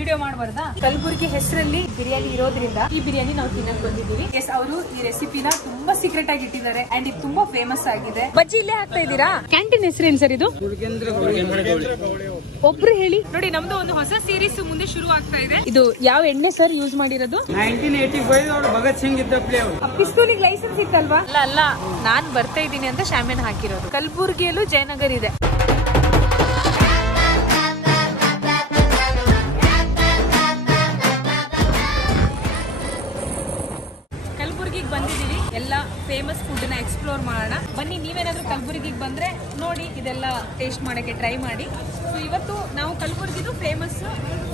Video ಮಾಡಬಾರ್ದಾ? Kalaburagi ಹೆಸರಲ್ಲಿ ಬಿರಿಯಾನಿ ಇರೋದ್ರಿಂದ ಈ ಬಿರಿಯಾನಿ ನಾವು ತಿನ್ನಕ್ ಬಂದಿದ್ದೀವಿ. ಎಸ್, ಅವರು ಈ ರೆಸಿಪಿನ ತುಂಬಾ ಸೀಕ್ರೆಟ್ ಆಗಿ ಇಟ್ಟಿದ್ದಾರೆ ಅಂಡ್ ಇದು ತುಂಬಾ ಫೇಮಸ್ ಆಗಿದೆ. ಬಜ್ಜಿ ಇಲ್ಲೇ ಹಾಕ್ತಾ ಇದ್ದೀರಾ? ಕ್ಯಾಂಟೀನ್ ಹೆಸರೇನು ಸರ್ ಇದು? ಒಬ್ರು ಹೇಳಿ ನೋಡಿ. ನಮ್ದು ಒಂದು ಹೊಸ ಸೀರೀಸ್ ಮುಂದೆ ಶುರು ಆಗ್ತಾ ಇದೆ. ಇದು ಯಾವ ಎಣ್ಣೆ ಸರ್ ಯೂಸ್ ಮಾಡಿರೋದು? 1985 ಭಗತ್ ಸಿಂಗ್ ಇದ್ದ ಪಿಸ್ತೂಲಿಗೆ ಲೈಸೆನ್ಸ್ ಇತ್ತಲ್ವಾ? ಅಲ್ಲ, ನಾನ್ ಬರ್ತಾ ಇದ್ದೀನಿ ಅಂತ ಶಾಮಿಯಾನ ಹಾಕಿರೋದು. ಕಲಬುರಗಿಯಲ್ಲೂ ಜಯನಗರ್ ಇದೆ. ಬಂದಿದ್ದೀವಿ, ಎಲ್ಲ ಫೇಮಸ್ ಫುಡ್ ನ ಎಕ್ಸ್ಪ್ಲೋರ್ ಮಾಡೋಣ ಬನ್ನಿ. ನೀವೇನಾದ್ರೂ ಕಲಬುರಗಿಗೆ ಬಂದ್ರೆ ನೋಡಿ, ಇದೆಲ್ಲ ಟೇಸ್ಟ್ ಮಾಡಕ್ಕೆ ಟ್ರೈ ಮಾಡಿ. ಸೊ ಇವತ್ತು ನಾವು ಕಲಬುರಗಿದು ಫೇಮಸ್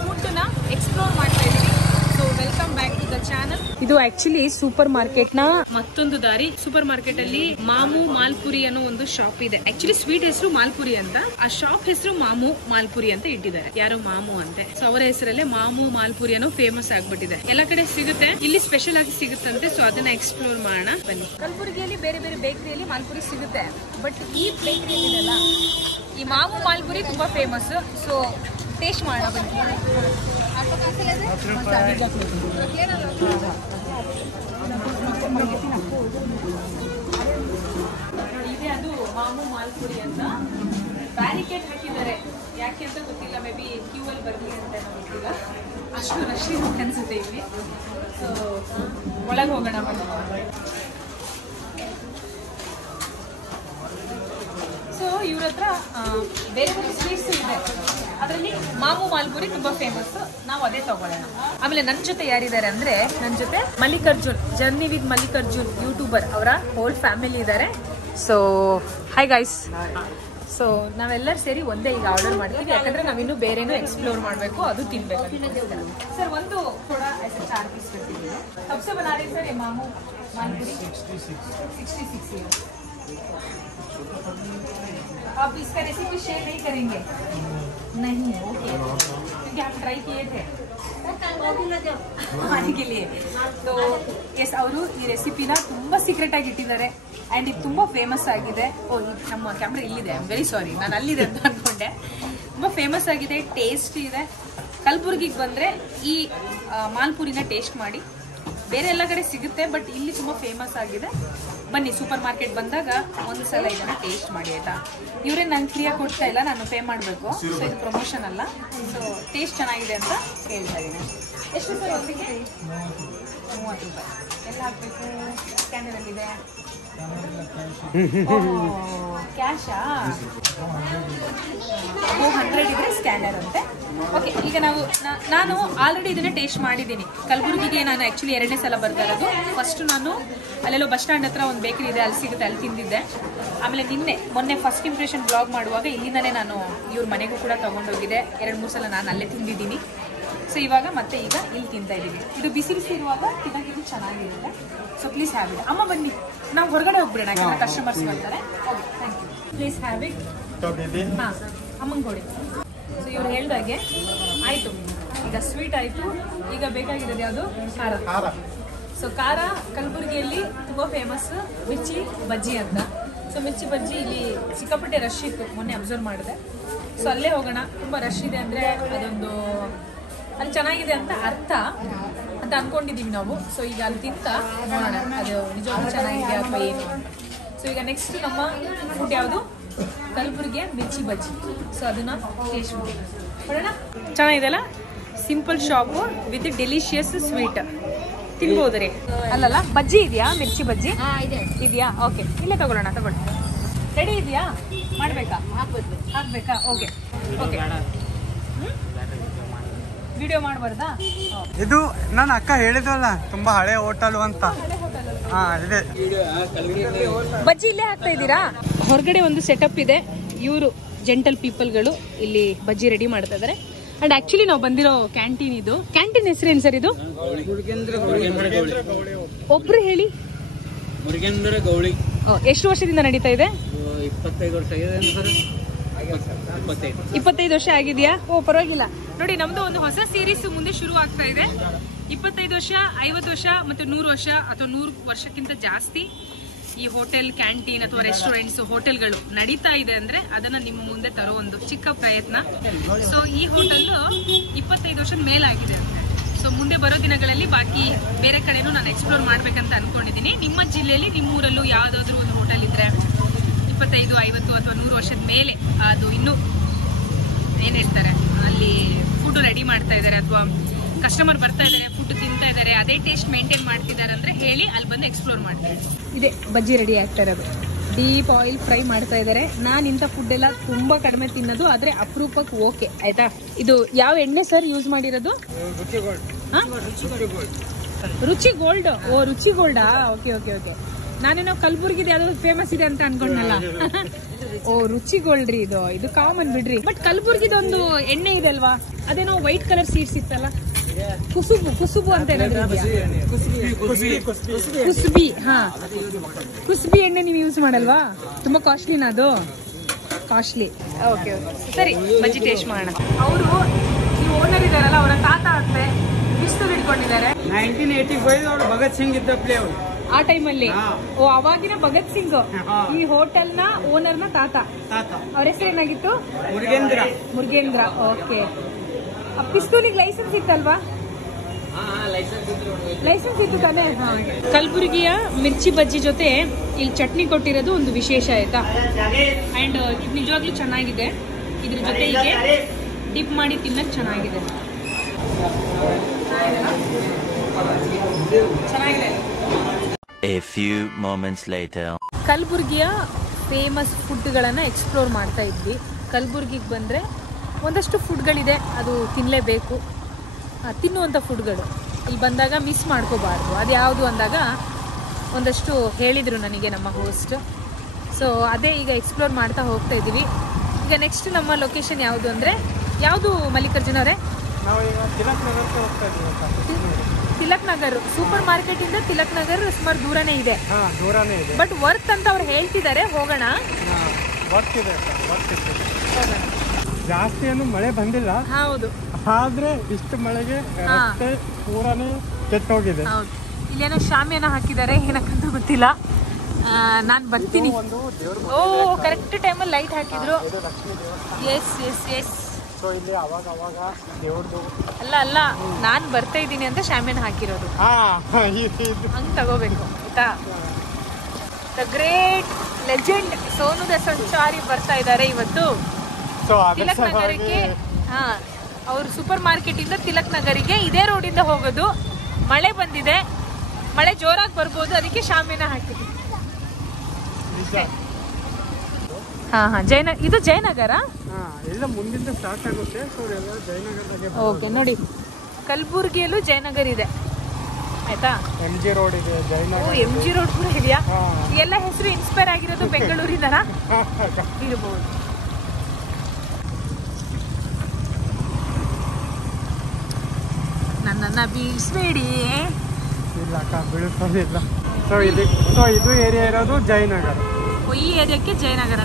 ಫುಡ್ ನ ಎಕ್ಸ್ಪ್ಲೋರ್ ಮಾಡ್ತಾ ಇದ್ದೀವಿ. So welcome back to the channel. ಇದು ಆಕ್ಚುಲಿ ಸೂಪರ್ ಮಾರ್ಕೆಟ್ ನ ಮತ್ತೊಂದು ದಾರಿ. ಸೂಪರ್ ಮಾರ್ಕೆಟ್ ಅಲ್ಲಿ ಮಾಮು ಮಾಲ್ಪುರಿ ಅನ್ನೋ ಒಂದು ಶಾಪ್ ಇದೆ. ಆಕ್ಚುಲಿ ಸ್ವೀಟ್ ಹೆಸರು ಮಾಲ್ಪುರಿ ಅಂತ, ಆ ಶಾಪ್ ಹೆಸರು ಮಾಮು ಮಾಲ್ಪುರಿ ಅಂತ ಇಟ್ಟಿದ್ದಾರೆ. ಯಾರು ಮಾಮು ಅಂತೆ. ಸೊ ಅವರ ಹೆಸರಲ್ಲೇ ಮಾಮು ಮಾಲ್ಪುರಿ ಅನ್ನೋ ಫೇಮಸ್ ಆಗ್ಬಿಟ್ಟಿದೆ. ಎಲ್ಲ ಕಡೆ ಸಿಗುತ್ತೆ, ಇಲ್ಲಿ ಸ್ಪೆಷಲ್ ಆಗಿ ಸಿಗುತ್ತಂತೆ. ಸೊ ಅದನ್ನ ಎಕ್ಸ್ಪ್ಲೋರ್ ಮಾಡೋಣ ಬನ್ನಿ. ಕಲಬುರಗಿಯಲ್ಲಿ ಬೇರೆ ಬೇರೆ ಬೇಕರಿಯಲ್ಲಿ ಮಾಲ್ಪುರಿ ಸಿಗುತ್ತೆ, ಬಟ್ ಈ ಬೇಕರಿ ಇದೆಲ್ಲ ಈ ಮಾಮು ಮಾಲ್ಪುರಿ ತುಂಬಾ ಫೇಮಸ್. ಸೊ ಟೇಸ್ಟ್ ಮಾಡೋಣ ಬನ್ನಿ. ಇದೆ ಅದು ಮಾಮು ಮಾಲ್ಪುರಿ ಅಂತ. ಬ್ಯಾರಿಕೇಡ್ ಹಾಕಿದ್ದಾರೆ, ಯಾಕೆ ಅಂತ ಗೊತ್ತಿಲ್ಲ. ಮೇ ಬಿ ಕ್ಯೂ ಅಲ್ಲಿ ಬರಲಿ ಅಂತ ಗೊತ್ತಿಲ್ಲ. ಅಷ್ಟು ರಶ್ ಅನ್ಸುತ್ತೆ ಇಲ್ಲಿ. ಸೊ ಒಳಗೆ ಹೋಗೋಣ ಬನ್ನಿ. ಸೊ ಇವ್ರ ಹತ್ರ ಬೇರೆ ಬೇರೆ ಸ್ವೀಟ್ಸ್ ಇದೆ. ಅದರಲ್ಲಿ ಮಾಮು ಮಾಲ್ಪುರಿ ತುಂಬಾ ಫೇಮಸ್. ನಾವು ಅದೇ ತಗೊಳ್ಳೋಣ. ಆಮೇಲೆ ನನ್ನ ಜೊತೆ ಯಾರಿದ್ದಾರೆ ಅಂದ್ರೆ, ನನ್ನ ಜೊತೆ Mallikarjun, journey with Mallikarjun YouTuber, ಅವರ ಹೋಲ್ ಫ್ಯಾಮಿಲಿ ಇದ್ದಾರೆ. So hi guys. ಸೊ ನಾವೆಲ್ಲರೂ ಸೇರಿ ಒಂದೇ ಈಗ ಆರ್ಡರ್ ಮಾಡ್ತೀವಿ, ಯಾಕಂದ್ರೆ ನಾವಿನ್ನೂ ಬೇರೆನೂ ಎಕ್ಸ್ಪ್ಲೋರ್ ಮಾಡಬೇಕು, ಅದು ತಿನ್ಬೇಕು. ಸರ್ ಒಂದು ಥೋಡಾ 4 पीस करती है. कब से बना रहे सर ये मामू मालपुरी? 66 ईयर. आप इसका रेसिपी शेयर नहीं करेंगे? नहीं, ओके, क्योंकि आप ट्राई किए थे खाने के लिए. तो ಎಸ್, ಅವರು ಈ ರೆಸಿಪಿನ ತುಂಬಾ ಸೀಕ್ರೆಟ್ ಆಗಿ ಇಟ್ಟಿದ್ದಾರೆ ಅಂಡ್ ಇದು ತುಂಬಾ ಫೇಮಸ್ ಆಗಿದೆ. ಓ, ನಮ್ಮ ಕ್ಯಾಮ್ರಾ ಇಲ್ಲಿದೆ. ಐ ಆಮ್ ವೆರಿ ಸಾರಿ, ನಾನು ಅಲ್ಲಿದೆ ಅಂತ ಅನ್ಕೊಂಡೆ. ತುಂಬಾ ಫೇಮಸ್ ಆಗಿದೆ, ಟೇಸ್ಟ್ ಇದೆ. ಕಲಬುರಗಿಗೆ ಬಂದ್ರೆ ಈ ಮಾಲ್ಪುರಿನ ಟೇಸ್ಟ್ ಮಾಡಿ. ಬೇರೆ ಎಲ್ಲ ಕಡೆ ಸಿಗುತ್ತೆ, ಬಟ್ ಇಲ್ಲಿ ತುಂಬಾ ಫೇಮಸ್ ಆಗಿದೆ. ಬನ್ನಿ, ಸೂಪರ್ ಮಾರ್ಕೆಟ್ ಬಂದಾಗ ಒಂದ್ಸಲ ಇದನ್ನ ಟೇಸ್ಟ್ ಮಾಡಿ, ಆಯ್ತಾ? ಇವರೇ ನಂಗೆ ಫ್ರೀಯಾಗಿ ಕೊಡ್ತಾ ಇಲ್ಲ, ನಾನು ಪೇ ಮಾಡಬೇಕು. ಸೊ ಇದು ಪ್ರಮೋಷನ್ ಅಲ್ಲ. ಸೊ ಟೇಸ್ಟ್ ಚೆನ್ನಾಗಿದೆ ಅಂತ ಹೇಳ್ತಾ ಇದ್ದೀನಿ. ಎಷ್ಟು ಸರ್ ಒಂದಿಗೆ? 30 ರೂಪಾಯಿ. ಎಲ್ಲ ಹಾಕಬೇಕು? ಸ್ಕ್ಯಾನರಲ್ಲಿದೆ. ಕ್ಯಾಶಾ? 200 ಇದ್ರೆ ಸ್ಕ್ಯಾನರ್ ಅಂತೆ. ಓಕೆ, ಈಗ ನಾನು ಆಲ್ರೆಡಿ ಇದನ್ನ ಟೇಸ್ಟ್ ಮಾಡಿದ್ದೀನಿ. ಕಲಬುರಗಿಗೆ ನಾನು ಆಕ್ಚುಲಿ 2ನೇ ಸಲ ಬರ್ತಾ ಇರೋದು. ಫಸ್ಟ್ ನಾನು ಅಲ್ಲೆಲ್ಲೋ ಬಸ್ ಸ್ಟ್ಯಾಂಡ್ ಹತ್ರ ಒಂದು ಬೇಕರಿ ಇದೆ, ಅಲ್ಲಿ ಸಿಗುತ್ತೆ, ಅಲ್ಲಿ ತಿಂದಿದ್ದೆ. ಆಮೇಲೆ ಮೊನ್ನೆ ಫಸ್ಟ್ ಇಂಪ್ರೆಷನ್ ಬ್ಲಾಗ್ ಮಾಡುವಾಗ ಇಲ್ಲಿಂದಲೇ ನಾನು ಇವ್ರ ಮನೆಗೂ ಕೂಡ ತಗೊಂಡೋಗಿದ್ದೆ. 2-3 ಸಲ ನಾನು ಅಲ್ಲೇ ತಿಂದಿದ್ದೀನಿ. ಸೊ ಇವಾಗ ಮತ್ತೆ ಈಗ ಇಲ್ಲಿ ತಿಂತಾ ಇದ್ದೀವಿ. ಇದು ಬಿಸಿ ಬಿಸಿ ಇರುವಾಗ ತಿನ್ನೋಕೆ ಇದು ಚೆನ್ನಾಗಿರುತ್ತೆ. So please have it. ಅಮ್ಮ ಬನ್ನಿ, ನಾವು ಹೊರಗಡೆ ಹೋಗ್ಬಿಡೋಣ, ಯಾಕಂದ್ರೆ ಕಸ್ಟಮರ್ಸ್ ಬರ್ತಾರೆ. Okay, thank you. Please have it. ಹಾಂ, ಅಮ್ಮಂಗೆ ಕೊಡಿ. ಸೊ ಇವ್ರು ಹೇಳ್ದಾಗೆ ಆಯಿತು. ಈಗ ಸ್ವೀಟ್ ಆಯಿತು, ಈಗ ಬೇಕಾಗಿರೋದು ಯಾವುದು? ಖಾರ. ಸೊ ಖಾರ ಕಲಬುರಗಿಯಲ್ಲಿ ತುಂಬ ಫೇಮಸ್ ಮಿರ್ಚಿ ಬಜ್ಜಿ ಅಂತ. ಸೊ ಮಿರ್ಚಿ ಬಜ್ಜಿ ಇಲ್ಲಿ ಸಿಕ್ಕಾಪಟ್ಟೆ ರಶ್ ಇತ್ತು, ಮೊನ್ನೆ ಅಬ್ಸರ್ವ್ ಮಾಡಿದೆ. ಸೊ ಅಲ್ಲೇ ಹೋಗೋಣ. ತುಂಬ ರಶ್ ಇದೆ ಅಂದರೆ ಅದೊಂದು ಅಲ್ಲಿ ಚೆನ್ನಾಗಿದೆ ಅಂತ ಅರ್ಥ ಅಂತ ಅಂದ್ಕೊಂಡಿದ್ದೀವಿ ನಾವು. ಸೊ ಈಗ ಅಲ್ಲಿ ತಿಂತ ನೋಡೋಣ ಅದು ನಿಜವಾಗ್ಲೂ ಚೆನ್ನಾಗಿದೆ ಅಥವಾ ಏನು. ಸೊ ಈಗ ನೆಕ್ಸ್ಟ್ ನಮ್ಮ ಫುಡ್ ಯಾವುದು? ಕಲಬುರಗಿಯ ಮಿರ್ಚಿ ಬಜ್ಜಿ. ಸೊ ಅದನ್ನ ಟೇಸ್ಟ್ ಮಾಡೋಣ. ಚೆನ್ನಾಗಿದೆಲ್ಲ, simple shop with delicious sweet. ತಿನ್ಬೋದು ರೀ. ಅಲ್ಲಲ್ಲ, ಬಜ್ಜಿ ಇದೆಯಾ? ಮಿರ್ಚಿ ಬಜ್ಜಿ ಇದೆಯಾ? ಓಕೆ, ಇಲ್ಲೇ ತಗೊಳ್ಳೋಣ. ತಗೊಳ್ಳಿ. ರೆಡಿ ಇದೆಯಾ? ಮಾಡಬೇಕಾ? ಹಾಕ್ಬೇಕಾ? Okay okay. ವಿಡಿಯೋ ಮಾಡಬಾರ್ದಾ? ಇದು ನನ್ನ ಅಕ್ಕ ಹೇಳಿದ್ವಲ್ಲ, ತುಂಬಾ ಹಳೆ ಹೋಟೆಲ್ ಅಂತ. ಬಜ್ಜಿ ಇಲ್ಲೇ ಹಾಕ್ತಾ ಇದ್ದೀರಾ? ಹೊರಗಡೆ ಒಂದು ಸೆಟಪ್ ಇದೆ. ಇವರು ಜೆಂಟಲ್ ಪೀಪಲ್ಗಳು ಇಲ್ಲಿ ಬಜ್ಜಿ ರೆಡಿ ಮಾಡ್ತಾ ಇದಾರೆ. ಅಂಡ್ ಆಕ್ಚುಲಿ ನಾವು ಬಂದಿರೋ ಕ್ಯಾಂಟೀನ್ ಇದು. ಕ್ಯಾಂಟೀನ್ ಹೆಸರೇನು ಸರ್ ಇದು? ಒಬ್ರು ಹೇಳಿ. ಮುರುಗೇಂದ್ರ ಗೌಳಿ. ಎಷ್ಟು ವರ್ಷದಿಂದ ನಡೀತಾ ಇದೆ? 25 ವರ್ಷ ಆಗಿದೆ ಸರ್. 25 ವರ್ಷ ಆಗಿದೆಯಾ? ಓ, ಪರವಾಗಿಲ್ಲ. ನೋಡಿ, ನಮ್ದು ಒಂದು ಹೊಸ ಸೀರೀಸ್ ಮುಂದೆ ಶುರು ಆಗ್ತಾ ಇದೆ. 25 ವರ್ಷ, 50 ವರ್ಷ ಮತ್ತು 100 ವರ್ಷ ಅಥವಾ 100 ವರ್ಷಕ್ಕಿಂತ ಜಾಸ್ತಿ ಈ ಹೋಟೆಲ್ ಕ್ಯಾಂಟೀನ್ ಅಥವಾ ರೆಸ್ಟೋರೆಂಟ್ಸ್ ಹೋಟೆಲ್ಗಳು ನಡೀತಾ ಇದೆ ಅಂದ್ರೆ ಅದನ್ನ ನಿಮ್ಮ ಮುಂದೆ ತರೋ ಒಂದು ಚಿಕ್ಕ ಪ್ರಯತ್ನ. ಸೊ ಈ ಹೋಟೆಲ್ 25 ವರ್ಷದ ಮೇಲಾಗಿದೆ ಅಂತೆ. ಸೊ ಮುಂದೆ ಬರೋ ದಿನಗಳಲ್ಲಿ ಬಾಕಿ ಬೇರೆ ಕಡೆನೂ ನಾನು ಎಕ್ಸ್ಪ್ಲೋರ್ ಮಾಡ್ಬೇಕಂತ ಅನ್ಕೊಂಡಿದ್ದೀನಿ. ನಿಮ್ಮ ಜಿಲ್ಲೆಯಲ್ಲಿ ನಿಮ್ಮೂರಲ್ಲೂ ಯಾವ್ದಾದ್ರು ಒಂದು ಹೋಟೆಲ್ ಇದ್ರೆ 25, 50 ಅಥವಾ 100 ವರ್ಷದ ಮೇಲೆ ಅದು ಇನ್ನೂ ಏನ್ ಹೇಳ್ತಾರೆ ಅಲ್ಲಿ ಫುಡ್ ರೆಡಿ ಮಾಡ್ತಾ ಇದ್ದಾರೆ ಅಥವಾ ಕಸ್ಟಮರ್ ಬರ್ತಾ ಇದ್ದಾರೆ, ಫುಡ್ ತಿಂತಾ ಇದ್ದಾರೆ, ಅದೇ ಟೇಸ್ಟ್ ಮೇಂಟೈನ್ ಮಾಡ್ತಿದ್ದಾರೆ ಅಂದ್ರೆ ಹೇಳಿ, ಅಲ್ಲಿ ಬಂದು ಎಕ್ಸ್ಪ್ಲೋರ್ ಮಾಡ್ತಾರೆ. ಇದೆ ಬಜ್ಜಿ ರೆಡಿ ಆಗ್ತಾ ಇರೋದು. ಡೀಪ್ ಆಯಿಲ್ ಫ್ರೈ ಮಾಡ್ತಾ ಇದ್ದಾರೆ. ನಾನು ಇಂಥ ಫುಡ್ ಎಲ್ಲ ತುಂಬಾ ಕಡಿಮೆ ತಿನ್ನೋದು, ಆದ್ರೆ ಅಪರೂಪಕ್ಕೆ ಓಕೆ ಆಯ್ತಾ. ಇದು ಯಾವ ಎಣ್ಣೆ ಸರ್ ಯೂಸ್ ಮಾಡಿರೋದು? ರುಚಿ ಗೋಲ್ಡ್. ಓ ರುಚಿ ಗೋಲ್ಡಾ? Okay okay okay. ನಾನೇನೋ ಕಲಬುರ್ಗಿದು ಯಾವ್ದು ಫೇಮಸ್ ಇದೆ ಅಂತ ಅನ್ಕೊಂಡಲ್ಲ. ಓ ರುಚಿ ಗೋಲ್ಡ್ ರೀ. ಇದು ಕಾಮನ್ ಬಿಡ್ರಿ. ಬಟ್ ಕಲಬುರ್ಗಿದೊಂದು ಎಣ್ಣೆ ಇದೆ ಅಲ್ವಾ, ಅದೇನೋ ವೈಟ್ ಕಲರ್ ಸೀಡ್ಸ್ ಇತ್ತಲ್ಲ, ಕುಸುಬು ಅಂತ ಏನಾದ್ರು ಕುಸ್ಬಿ. ಹಾ, ಕುಸ್ಬಿ ಎಣ್ಣೆ ನೀವು ಯೂಸ್ ಮಾಡಲ್ವಾ? ತುಂಬಾ ಕಾಸ್ಟ್ಲಿನಾ ಅದು? ಕಾಸ್ಟ್ಲಿ. ಓಕೆ ಓಕೆ ಸರಿ, ಬಜ್ಜಿ ಟೇಸ್ಟ್ ಮಾಡೋಣ. ಅವರು ಈ ಓನರ್ ಇದಾರಲ್ಲ, ಅವರ ತಾತ ಅಂತೆ ಪಿಸ್ತೂಲ್ ಇಟ್ಕೊಂಡಿದ್ದಾರೆ. 1985 ಅವರು ಭಗತ್ ಸಿಂಗ್ ಇದ್ದ ಪ್ಲೇ ಅವರು ಆ ಟೈಮಲ್ಲಿ. ಓ ಅವಾಗಿನ ಭಗತ್ ಸಿಂಗ್ ಈ ಹೋಟೆಲ್ ನ ಓನರ್ ನ ತಾತ. ಅವ್ರ ಹೆಸರು ಏನಾಗಿತ್ತು? ಮುರುಗೇಂದ್ರ. ಓಕೆ. ಪಿಸ್ತೂಲಿಗೆ ಲೈಸೆನ್ಸ್ ಇತ್ತಲ್ವಾ? ಲೈಸೆನ್ಸ್ ಇತ್ತು ತಾನೆ. ಕಲಬುರಗಿಯ ಮಿರ್ಚಿ ಬಜ್ಜಿ ಜೊತೆ ಇಲ್ಲಿ ಚಟ್ನಿ ಕೊಟ್ಟಿರೋದು ಒಂದು ವಿಶೇಷ ಆಯ್ತಾ. ಅಂಡ್ ಇದು ನಿಜವಾಗ್ಲೂ ಚೆನ್ನಾಗಿದೆ. ಇದ್ರ ಜೊತೆಗೆ ಡಿಪ್ ಮಾಡಿ ತಿನ್ನಕ್ ಚೆನ್ನಾಗಿದೆ. ಚೆನ್ನಾಗಿದೆ. A few moments later. ಕಲಬುರಗಿಯ ಫೇಮಸ್ ಫುಡ್ಗಳನ್ನ ಎಕ್ಸ್ಪ್ಲೋರ್ ಮಾಡ್ತಾ ಇದ್ವಿ. ಕಲಬುರಗಿಗೆ ಬಂದರೆ ಒಂದಷ್ಟು ಫುಡ್ಗಳಿದೆ, ಅದು ತಿನ್ನಲೇಬೇಕು. ತಿನ್ನುವಂಥ ಫುಡ್ಗಳು ಇಲ್ಲಿ ಬಂದಾಗ ಮಿಸ್ ಮಾಡ್ಕೋಬಾರ್ದು. ಅದು ಯಾವುದು ಅಂದಾಗ ಒಂದಷ್ಟು ಹೇಳಿದರು ನನಗೆ ನಮ್ಮ ಹೋಸ್ಟ್. ಸೊ ಅದೇ ಈಗ ಎಕ್ಸ್ಪ್ಲೋರ್ ಮಾಡ್ತಾ ಹೋಗ್ತಾ ಇದ್ದೀವಿ. ಈಗ ನೆಕ್ಸ್ಟ್ ನಮ್ಮ ಲೊಕೇಶನ್ ಯಾವುದು ಅಂದರೆ ಯಾವುದು ಮಲ್ಲಿಕಾರ್ಜುನ ಅವರೇ? ತಿಲಕ್ ನಗರ್ ಸೂಪರ್ ಮಾರ್ಕೆಟ್ ಇಂದ ತಿಲಕ್ ನಗರ್ ಸುಮಾರು ದೂರನೇ ಇದೆ. ಬಟ್ ವರ್ತ್ ಅಂತ ಅವ್ರು ಹೇಳ್ತಿದ್ದಾರೆ. ಹೋಗೋಣ. ಜಾಸ್ತಿ ಏನು ಮಳೆ ಬಂದಿಲ್ಲ. ಹೌದು, ಆದ್ರೆ ಇಷ್ಟು ಮಳೆಗೆ ರಸ್ತೆ ಪೂರಾನೇ ಕೆಟ್ಟೋಗಿದೆ. ಇಲ್ಲೇನೋ ಶಾಮಿಯಾನ ಹಾಕಿದ್ದಾರೆ, ಏನಕ್ಕಂತ ಗೊತ್ತಿಲ್ಲ. ನಾನು ಬರ್ತೀನಿ. ಓ ಕರೆಕ್ಟ್ ಟೈಮಲ್ಲಿ ಲೈಟ್ ಹಾಕಿದ್ರು. Yes yes yes. ಅಲ್ಲ ನಾನ್ ಬರ್ತಾ ಇದ್ದೀನಿ ಅಂತ ಶಾಮಿಯಾನ ಹಾಕಿರೋದು. ಹಂಗ್ ತಗೋಬೇಕು ಆಯ್ತಾ. ದ ಗ್ರೇಟ್ ಲೆಜೆಂಡ್ ಸೋನು ಸಂಚಾರಿ ಬರ್ತಾ ಇದ್ದಾರೆ ಇವತ್ತು ತಿಲಕ್ ನಗರಕ್ಕೆ. ಅವ್ರು ಸೂಪರ್ ಮಾರ್ಕೆಟ್ ಇಂದ ತಿಲಕ್ ನಗರಿಗೆ ಇದೇ ರೋಡಿಂದ ಹೋಗೋದು. ಮಳೆ ಬಂದಿದೆ, ಮಳೆ ಜೋರಾಗಿ ಬರ್ಬೋದು, ಅದಕ್ಕೆ ಶಾಮಿಯಾನ ಹಾಕಿದ್ವಿ. ಇದು ಜಯನಗರ. ಮುಂದಿಂದ ಸ್ಟಾರ್ಟ್ ಆಗುತ್ತೆ. ಓಕೆ ನೋಡಿ, ಕಲಬುರ್ಗಿಯಲ್ಲೂ ಜಯನಗರ್ ಇದೆ ಆಯ್ತಾ. MG ರೋಡ್ ಇದೆ, MG ರೋಡ್ ಕೂಡ ಇದೆಯಾ? ಎಲ್ಲ ಹೆಸರು ಇನ್ಸ್ಪೈರ್ ಆಗಿರೋದು ಬೆಂಗಳೂರಿನ ಇರಬಹುದು. ನನ್ನನ್ನ ಬೀಳ್ಸ್ಬೇಡಿ. ಇಲ್ಲ ಬೀಳಿಸೋದಿಲ್ಲ. ಇದು ಏರಿಯಾ ಇರೋದು ಜಯನಗರ. ಈ ಏರಿಯಾಕ್ಕೆ ಜಯನಗರ.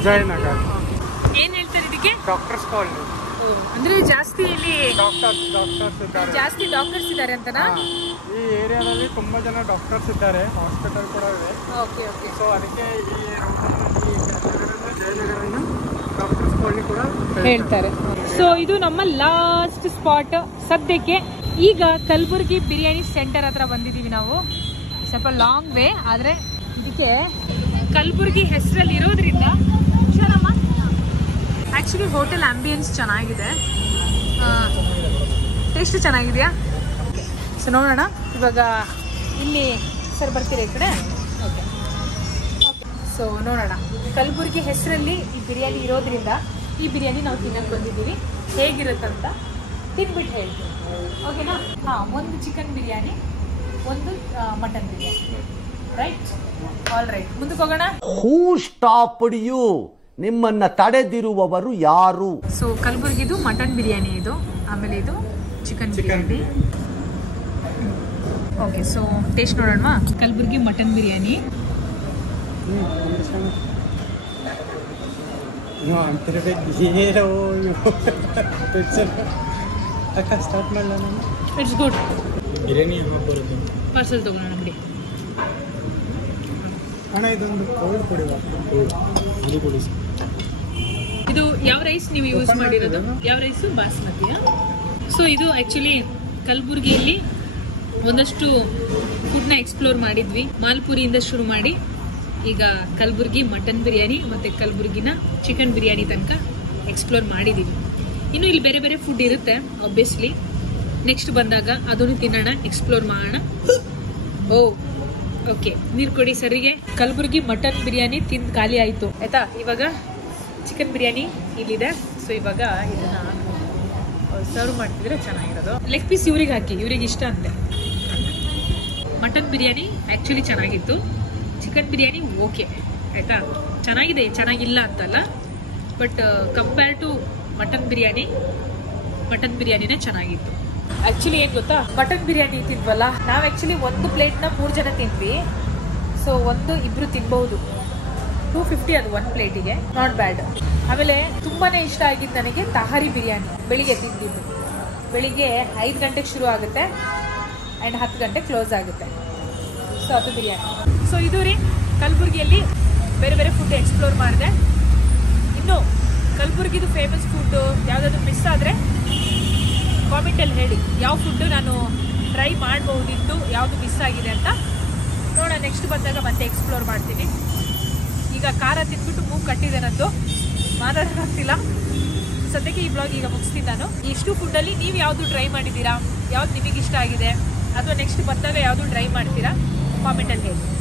ಏನ್ ಹೇಳ್ತಾರೆ ಇದಕ್ಕೆ? Doctors colony. ಅಂದ್ರೆ ಜಾಸ್ತಿ ಇಲ್ಲಿ ಜಾಸ್ತಿ ಡಾಕ್ಟರ್ಸ್ ಇದ್ದಾರೆ ಅಂತನಾ? ಈ ಏರಿಯಾದಲ್ಲಿ ತುಂಬಾ ಜನ ಡಾಕ್ಟರ್ಸ್ ಇದ್ದಾರೆ, ಹಾಸ್ಪಿಟಲ್ ಕೂಡ ಇದೆ. Okay okay. ಸೊ ಅದಕ್ಕೆ ಈ ಜಯನಗರನ ಡಾಕ್ಟರ್ಸ್ ಕಾಲನಿ ಕೂಡ ಹೇಳ್ತಾರೆ. ಸೊ ಇದು ನಮ್ಮ ಲಾಸ್ಟ್ ಸ್ಪಾಟ್ ಸದ್ಯಕ್ಕೆ. ಈಗ ಕಲಬುರ್ಗಿ ಬಿರಿಯಾನಿ ಸೆಂಟರ್ ಹತ್ರ ಬಂದಿದ್ದೀವಿ ನಾವು. ಸ್ವಲ್ಪ ಲಾಂಗ್ ವೇ, ಆದ್ರೆ ಇದಕ್ಕೆ ಕಲಬುರ್ಗಿ ಹೆಸರಲ್ಲಿ ಇರೋದ್ರಿಂದ ಆಕ್ಚುಲಿ ಹೋಟೆಲ್ ಆಂಬಿಯನ್ಸ್ ಚೆನ್ನಾಗಿದೆ, ಟೇಸ್ಟ್ ಚೆನ್ನಾಗಿದೆಯಾ. ಸೊ ನೋಡೋಣ ಇವಾಗ. ಇಲ್ಲಿ ಸರ್ ಬರ್ತೀರಾ ಈ ಕಡೆ? ಓಕೆ. ಸೊ ನೋಡೋಣ, ಕಲಬುರ್ಗಿ ಹೆಸರಲ್ಲಿ ಈ ಬಿರಿಯಾನಿ ಇರೋದ್ರಿಂದ ಈ ಬಿರಿಯಾನಿ ನಾವು ತಿನ್ನಕ್ಕೆ ಬಂದಿದ್ದೀವಿ. ಹೇಗಿರುತ್ತಂತ ತಿನ್ಬಿಟ್ಟು ಹೇಳ್ತೀವಿ, ಓಕೆನಾ? ಒಂದು ಚಿಕನ್ ಬಿರಿಯಾನಿ, ಒಂದು mutton biryani. Right, all right. ಮುಂದಕ್ಕೆ ಹೋಗೋಣ. ಹೂ ಸ್ಟಾಪ್ಡ್ ಯು? ನಿಮ್ಮನ್ನ ತಡೆದಿರುವವರು ಯಾರು? ಸೊ ಕಲಬುರ್ಗಿದು ಮಟನ್ ಬಿರಿಯಾನಿ ಇದು, ಆಮೇಲೆ ಇದು chicken biryani. Okay, so taste ನೋಡೋಣ. Kalaburagi mutton biryani. It's good. Parcel ತಗೋಣ ಬಿಡಿ. ಇದು ಯಾವ ರೈಸ್ ನೀವು ಯೂಸ್ ಮಾಡಿರೋದು? ಯಾವ ರೈಸು? ಬಾಸ್ಮತಿಯಾ? ಸೊ ಇದು ಆಕ್ಚುಲಿ ಕಲಬುರಗಿಯಲ್ಲಿ ಒಂದಷ್ಟು ಫುಡ್ನ ಎಕ್ಸ್ಪ್ಲೋರ್ ಮಾಡಿದ್ವಿ. ಮಾಲ್ಪುರಿಯಿಂದ ಶುರು ಮಾಡಿ ಈಗ ಕಲಬುರಗಿ ಮಟನ್ ಬಿರಿಯಾನಿ ಮತ್ತು ಕಲಬುರಗಿನ ಚಿಕನ್ ಬಿರಿಯಾನಿ ತನಕ ಎಕ್ಸ್ಪ್ಲೋರ್ ಮಾಡಿದ್ದೀವಿ. ಇನ್ನು ಇಲ್ಲಿ ಬೇರೆ ಬೇರೆ ಫುಡ್ ಇರುತ್ತೆ ಆಬ್ವಿಯಸ್ಲಿ. ನೆಕ್ಸ್ಟ್ ಬಂದಾಗ ಅದನ್ನು ತಿನ್ನೋಣ, ಎಕ್ಸ್ಪ್ಲೋರ್ ಮಾಡೋಣ. ಓಕೆ, ನೀರು ಕೊಡಿ ಸರಿಗೆ. ಕಲಬುರಗಿ ಮಟನ್ ಬಿರಿಯಾನಿ ತಿಂದು ಖಾಲಿ ಆಯಿತು ಆಯ್ತಾ. ಇವಾಗ ಚಿಕನ್ ಬಿರಿಯಾನಿ ಇಲ್ಲಿದೆ. ಸೊ ಇವಾಗ ಇದನ್ನ ಸರ್ವ್ ಮಾಡ್ತಿದ್ರೆ ಚೆನ್ನಾಗಿರೋದು. ಲೆಗ್ ಪೀಸ್ ಇವ್ರಿಗೆ ಹಾಕಿ, ಇವ್ರಿಗೆ ಇಷ್ಟ ಅಂತೆ. ಮಟನ್ ಬಿರಿಯಾನಿ ಆ್ಯಕ್ಚುಲಿ ಚೆನ್ನಾಗಿತ್ತು, ಚಿಕನ್ ಬಿರಿಯಾನಿ ಓಕೆ ಆಯಿತಾ. ಚೆನ್ನಾಗಿದೆ, ಚೆನ್ನಾಗಿಲ್ಲ ಅಂತಲ್ಲ, ಬಟ್ ಕಂಪೇರ್ ಟು ಮಟನ್ ಬಿರಿಯಾನಿನೇ ಚೆನ್ನಾಗಿತ್ತು. ಆ್ಯಕ್ಚುಲಿ ಏನು ಗೊತ್ತಾ, ಮಟನ್ ಬಿರಿಯಾನಿ ತಿಂದ್ವಲ್ಲ ನಾವು, ಆ್ಯಕ್ಚುಲಿ ಒಂದು ಪ್ಲೇಟ್ನ 3 ಜನ ತಿಂದ್ವಿ. ಸೊ ಇಬ್ರು ತಿನ್ಬಹುದು. 250 ಅದು ಒಂದು ಪ್ಲೇಟಿಗೆ, ನಾಟ್ ಬ್ಯಾಡ್. ಆಮೇಲೆ ತುಂಬಾನೇ ಇಷ್ಟ ಆಗಿದ್ದು ನನಗೆ ತಹಾರಿ ಬಿರಿಯಾನಿ. ಬೆಳಿಗ್ಗೆ ತಿಂದಿದ್ದು, ಬೆಳಿಗ್ಗೆ 5 ಗಂಟೆಗೆ ಶುರು ಆಗುತ್ತೆ ಆ್ಯಂಡ್ 10 ಗಂಟೆಗೆ ಕ್ಲೋಸ್ ಆಗುತ್ತೆ. ಸೊ ಅದು ಬಿರಿಯಾನಿ. ಸೊ ಇದು ರೀ ಕಲಬುರಗಿಯಲ್ಲಿ ಬೇರೆ ಬೇರೆ ಫುಡ್ ಎಕ್ಸ್ಪ್ಲೋರ್ ಮಾಡಿದೆ. ಇನ್ನು ಕಲಬುರಗಿದು ಫೇಮಸ್ ಫುಡ್ ಯಾವುದಾದ್ರು ಮಿಸ್ ಆದರೆ ಕಾಮೆಂಟಲ್ಲಿ ಹೇಳಿ, ಯಾವ ಫುಡ್ಡು ನಾನು ಟ್ರೈ ಮಾಡಬಹುದಿತ್ತು, ಯಾವುದು ಮಿಸ್ ಆಗಿದೆ ಅಂತ ನೋಡೋಣ. ನೆಕ್ಸ್ಟ್ ಬಂದಾಗ ಮತ್ತೆ ಎಕ್ಸ್ಪ್ಲೋರ್ ಮಾಡ್ತೀನಿ. ಈಗ ಖಾರ ತಿಂದ್ಬಿಟ್ಟು ಮೂಗು ಕಟ್ಟಿದೆ ನಂದು, ಮಾತಾಡೋಕ್ಕಾಗ್ತಿಲ್ಲ. ಸದ್ಯಕ್ಕೆ ಈ ಬ್ಲಾಗ್ ಈಗ ಮುಗಿಸ್ತೀನಿ ನಾನು. ಇಷ್ಟು ಫುಡ್ಡಲ್ಲಿ ನೀವು ಯಾವುದು ಟ್ರೈ ಮಾಡಿದ್ದೀರಾ, ಯಾವ್ದು ನಿಮಗೆ ಇಷ್ಟ ಆಗಿದೆ, ಅಥವಾ ನೆಕ್ಸ್ಟ್ ಬಂದಾಗ ಯಾವುದು ಟ್ರೈ ಮಾಡ್ತೀರಾ ಕಾಮೆಂಟಲ್ಲಿ ಹೇಳಿ.